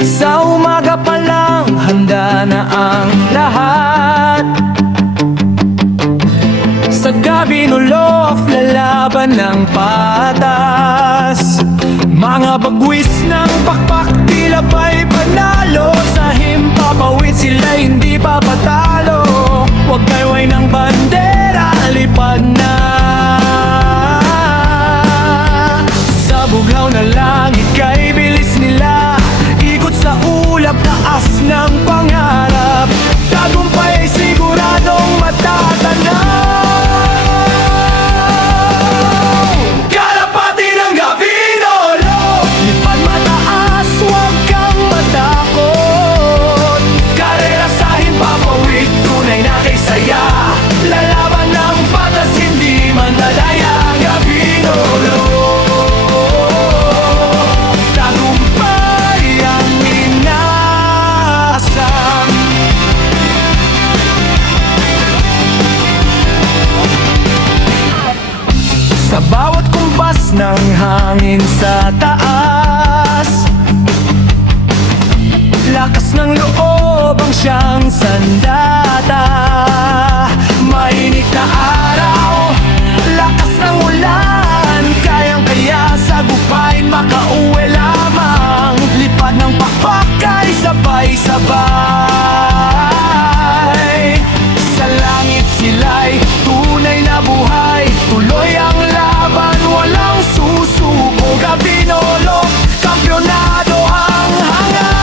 Sa umaga pa lang, handa na ang lahat. Sa gabi nulof, lalaban ng patas. Mga bagwis ng pakpak, tila ba'y panalo. Sa himpapawid sila hindi pa patalo. Huwag kayway ng bandera, lipad na. Sa bughaw na langit kay bilis nila. Ikot sa ulap, taas ng pangarap. Tagumpay ay siguradong matatanaw. Kalapati ng gabi, lolo. Lipad mataas, huwag kang matakot. Karera sa himpapawid, tunay na kay saya. Lalaban ng patas, hindi man dalaya. Gabi, lolo. Tagumpay ang inaasam. Sa bawat kumpas ng hangin sa taas, lakas ng loob ang siyang sandata. Mainit na araw, lakas ng ulan, kayang-kaya sa gupain makauwi lamang. Lipad ng pakpak ay sabay-sabay. Sa langit sila'y tunay na buhay. Tuloy ang laban, walang susuko. Gabinolo, kampyonado ang hangad.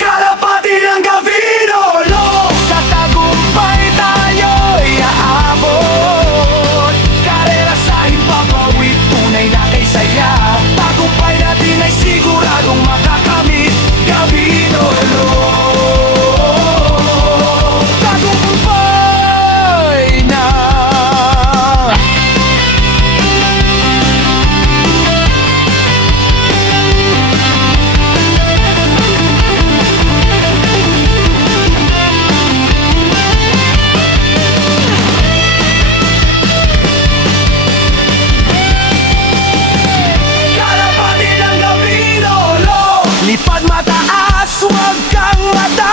Kalapati ng Gabinolo, sa tagumpay tayo'y aabot. Karera sa himpapawid, tunay na kay saya. Tagumpay natin ay siguradong makakamit. Gabinolo, tagumpay na. Kalapati ng Gabinolo, lipad mataas, huwag kang mataas.